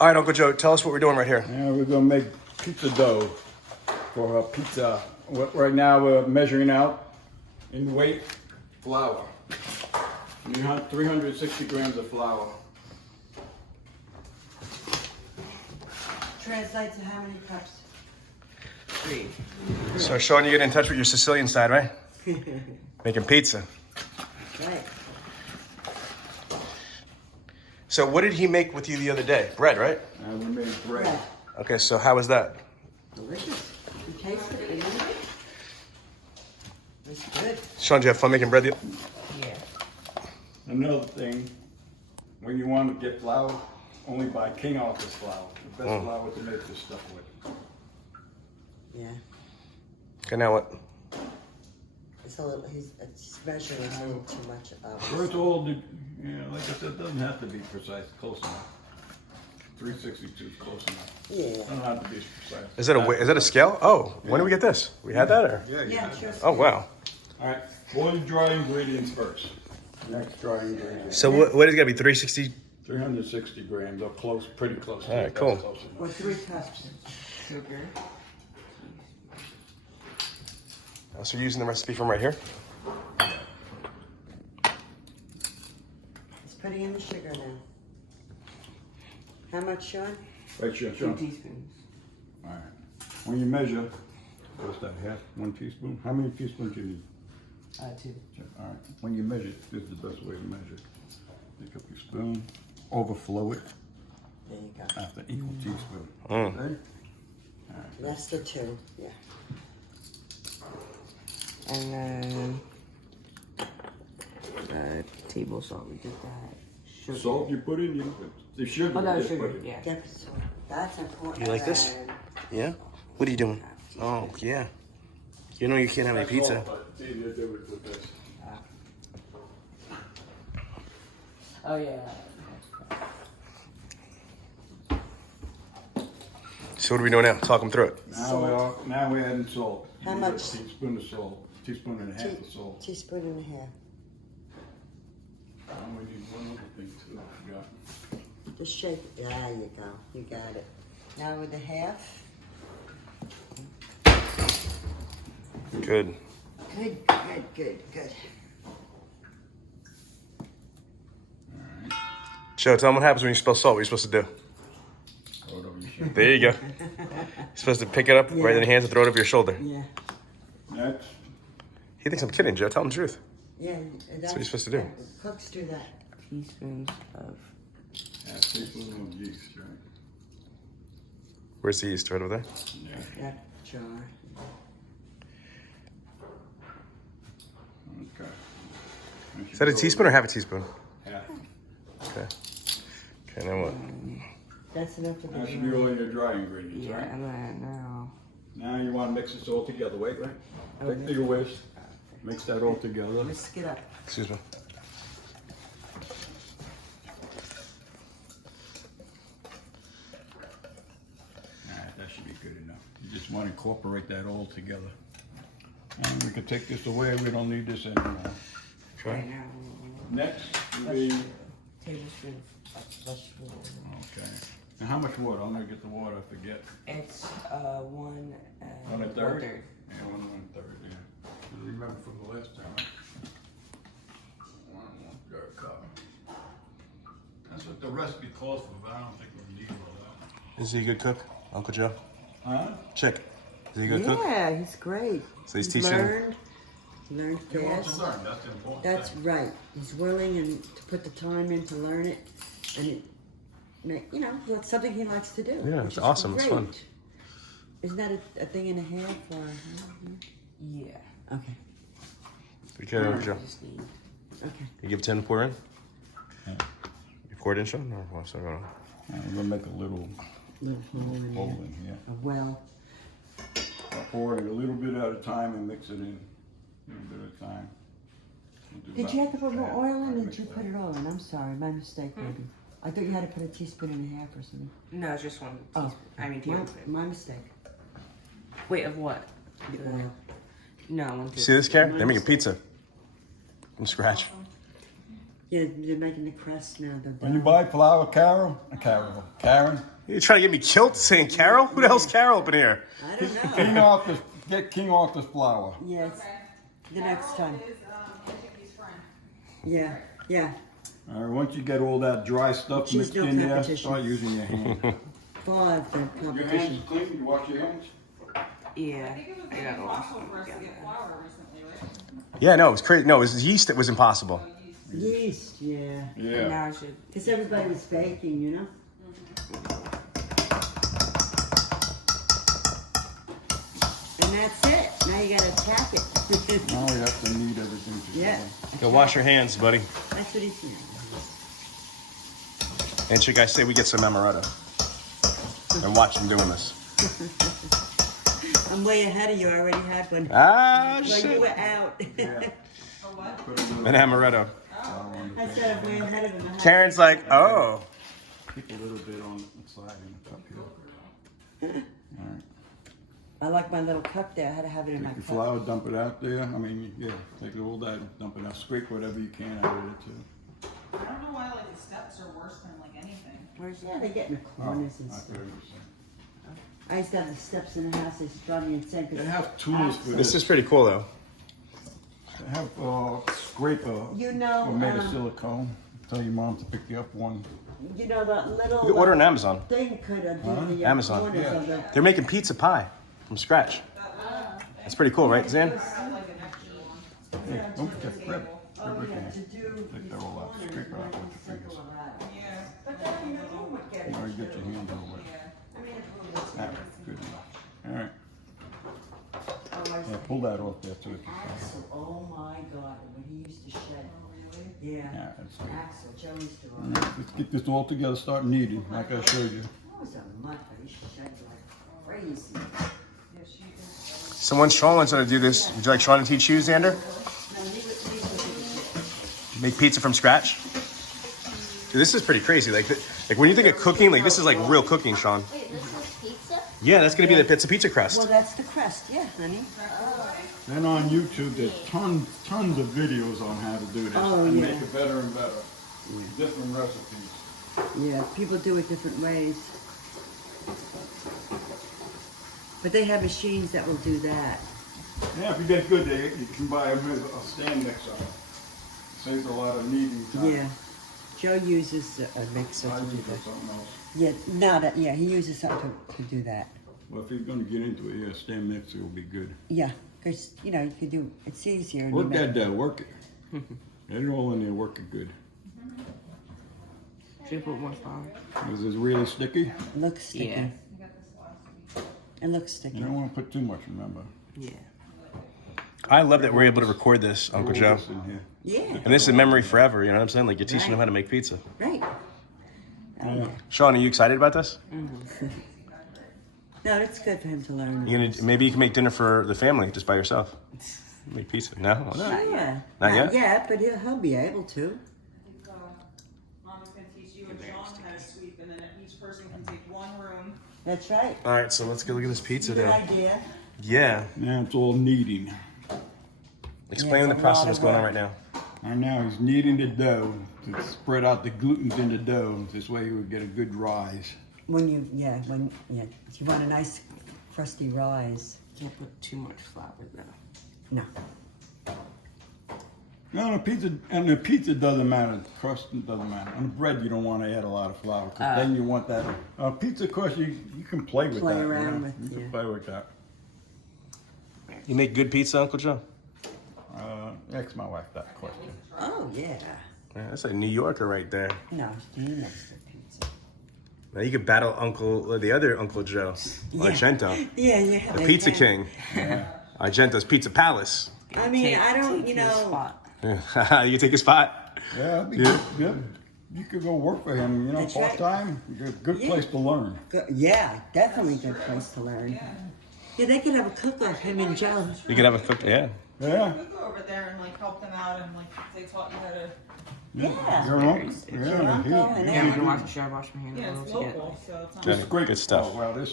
All right, Uncle Joe, tell us what we're doing right here. Now we're gonna make pizza dough for our pizza. Right now we're measuring out in weight flour. 360 grams of flour. Translate to how many cups? 3. So, Sean, you get in touch with your Sicilian side, right? Making pizza. Right. So, what did he make with you the other day? Bread, right? We made bread. Right. Okay, so how was that? Delicious. You taste it, you know? It's good. Sean, did you have fun making bread? Yeah. Another thing, when you want to get flour, only buy King Arthur's flour. The best flour to make this stuff with. Yeah. Okay, now what? It's a little, he's measuring a little too much of First of all, like I said, it doesn't have to be precise, close enough. 362 is close enough. Yeah. It doesn't have to be precise. Is that a scale? Oh, when did we get this? We had that, or? Yeah, sure. Oh, wow. All right, boil your dry ingredients first. Next dry ingredients. So what is it gonna be? 360? 360 grams, or close, pretty close. All right, cool. Close enough. Or 3 cups. Sugar. So you're using the recipe from right here? He's putting in the sugar now. How much, Sean? Right, sure, 2 sure. teaspoons. All right. When you measure, what's that, half, 1 teaspoon? How many teaspoons do you need? 2. All right. When you measure, this is the best way to measure. Pick up your spoon, overflow it There you go. after equal teaspoon. Mm. Okay? That's the 2. Yeah. And then table salt, we did that. Sugar. Salt you put in, the sugar. Oh no, you just sugar, put in. yeah. That's important. You like this? Yeah? What are you doing? Oh, yeah. You know you can't have any pizza. Salt, but it's easier to do it with this. Oh yeah. So what are we doing now? Talk them through it. Now we're adding salt. How You need a much? teaspoon of salt, teaspoon and a half of salt. Teaspoon and a half. We need one other thing too, I forgot. Just shake it. There you go. You got it. Now with the half. Good. Good. Joe, tell them what happens when you spill salt. What are you supposed to do? Throw it over your shoulder. There you go. You're supposed to pick it up right in your hands and throw it over your shoulder. Yeah. Next, He thinks I'm kidding, Joe. Tell him the truth. Yeah. That's what you're supposed to do. Cooks do that. Teaspoons of half teaspoon of yeast, right? Where's the yeast? Right over there? That jar. Okay. Is that a teaspoon or half a teaspoon? Half. Okay. Okay, now what? That's enough for the That should be jar. all your dry ingredients, yeah, right? and then now. Now you want to mix this all together. Wait, right? Take your whisk, mix that all together. Whisk it up. Excuse me. Alright, that should be good enough. You just want to incorporate that all together. And we can take this away. We don't need this anymore. Okay. Now, Next will be, tablespoon of vegetable oil. okay. Now how much water? I'm gonna get the water, I forget. It's 1 1 1/3? 1/3. Yeah, 1 1/3, yeah. You remember from the last time, right? 1 1/3 cup. That's what the recipe calls for, but I don't think we need all that. Is he a good cook, Uncle Joe? Huh? Chick. Is he a good cook? Yeah, he's great. So he's teaching. Learned You want to fast. learn, that's the important That's thing. right. He's willing and to put the time in to learn it, and that's something he likes to do. Yeah, which it's is awesome. It's fun. great. Isn't that a thing and a half or? Yeah. Okay. Be careful, Uncle Joe. Just need. Okay. You give 10 pour in? Yeah. You pour it in, Sean? Or what's going on? I'm gonna make a little Little hole in hole there. in here. Well, I'll pour it a little bit at a time and mix it in. A little bit at a time. We'll do did about you have to put more half. oil in? I'll Or mix did you that. put it all in? I'm sorry, my mistake, maybe. I thought you had to put a teaspoon and a half or something. No, it's just 1 Oh, teaspoon. I mean tablespoon. my mistake. Wait, of what? The oil. No, 1 See teaspoon. this, Karen? They're making pizza from scratch. Yeah, they're making the crust now. When you buy flour, Karen, You trying to get me killed saying Carol? Who the hell's Carol up in here? I don't know. get King Arthur's flour. Yes. The next time. Is Antiquity's friend. Yeah. Yeah. All right, once you get all that dry stuff Choose mixed no in there, competition. start using your hand. 5 for Your competition. hands clean? You wash your hands? Yeah. I think it was I really gotta wash impossible them for us to together. get flour recently, right? Yeah, no, it was crazy. No, it was yeast that was impossible. Yeast, yeah. And Yeah. now I should. Because everybody was baking, you know? And that's it. Now you gotta tap it. Now you have to knead everything together. Yeah. Go wash your hands, buddy. That's what he's saying. And should I say we get some amaretto? And watch them doing this. I'm way ahead of you. I already had one. Ah, Well, you shit. were out. Yeah. Oh, what? Put a little An amaretto. flour on the I bed. said I'm way ahead of him. I had- Karen's like, oh. Keep a little bit on the side in the cup here. All right. I like my little cup there. I had to have it in my Take your cup. flour, dump it out there. I mean, yeah, take all that, dump it out, scrape whatever you can out of it too. I don't know why like the steps are worse than like anything. Where's Yeah, they get in the corners and I stuff. thought it was- I used to have the steps in the house. They drive me insane. 'Cause They have tools for This this. is pretty cool, though. They have scraper You know, made of silicone. Tell your mom to pick you up one. you know that little You can order on Amazon. thing could do Huh? the Amazon. corners Yeah. of the. They're making pizza pie from scratch. That's pretty cool, right, Zan? Like an extra one. Hey, don't forget, grab Oh your yeah, hand. to do Take that all out, corners, scrape it out like with a your fingers. circle around. Yeah. But then you know, you would get it. Now you get your hands all wet. Yeah. I mean, it's really good. That, good enough. All right, Oh, I yeah, pull that off there too if you can. Axel, oh my God, when he used to shed. Yeah. Yeah, that's good. Axel, Joe used to. All right, let's get this all together, start kneading, like I showed you. That was a month, but he shed like crazy. Yeah, she is. Someone, Sean wants to do this. Would you like Sean to teach you, Xander? No, he would. Make pizza from scratch? Dude, this is pretty crazy. Like when you think of cooking, like this is like real cooking, Sean. Wait, this is pizza? Yeah, that's gonna be it's a pizza crust. Well, that's the crust, yeah, honey. Then on YouTube, there's tons of videos on how to do this. Oh, and yeah. make it better and better. Different recipes. Yeah, people do it different ways. But they have machines that will do that. Yeah, if you get good, you can buy them with a stand mixer. Saves a lot of kneading time. Yeah. Joe uses a mixer I to do use that. something else. Yeah, not a, yeah, he uses something to do that. Well, if you're gonna get into it, yeah, stand mixer will be good. Yeah, because, you know, you can do, it's easier. and you Work make- that, work it. Get it all in there, work it good. Should I put more flour? Is this really sticky? Looks sticky. Yeah. You got this last week. It looks sticky. You don't wanna put too much, remember. Yeah. I love that we're able to record this, Uncle Roll Joe. this in here. Yeah, And this is memory forever, you know what I'm saying? Like you're teaching them how to make pizza. right. Yeah. Sean, are you excited about this? No, it's good for him to learn. Maybe you can make dinner for the family just by yourself. Make pizza. No? Why not? Yeah. Not yet? yet, but he'll be able to. I think Mama's gonna teach you and Sean how to sweep, and then each person can take one room. That's right. All right, so let's go look at this pizza Good now. idea. Yeah. Now it's all kneading. Explain it's the a process lot what's of going on work. right now. And now he's kneading the dough to spread out the glutens in the dough. This way you would get a good rise. When you, if you want a nice crusty rise. Can't put too much flour though. No. No, the pizza doesn't matter. The crust doesn't matter. On the bread, you don't want to add a lot of flour because then you want that. Pizza crust, you can play with Play that. around with, you can yeah. play with that. You make good pizza, Uncle Joe? Ask my wife that question. Oh, yeah. Yeah, that's a New Yorker right there. No, he likes the pizza. Now you could battle the other Uncle Joe, Yeah. Argento, Yeah. the they Pizza can. King. Argento's Pizza Palace. I mean, I don't, take you his know. spot. Yeah. You take his spot. Yeah, that'd be Yeah. good. You could go work for him, That's right. part time. Good Yeah. place to learn. Yeah, definitely a good place to learn. Yeah, they could have a cook-off, him and Joe. You could have a cook. Yeah. Yeah. You could go over there and like help them out, and like they taught you how to. Yeah. Your uncle. Your Yeah, uncle and Yeah, we can wash. Should I wash my hands Yeah, a it's little to get? local, so it's not. Good. It's great. Good stuff. Oh, wow, this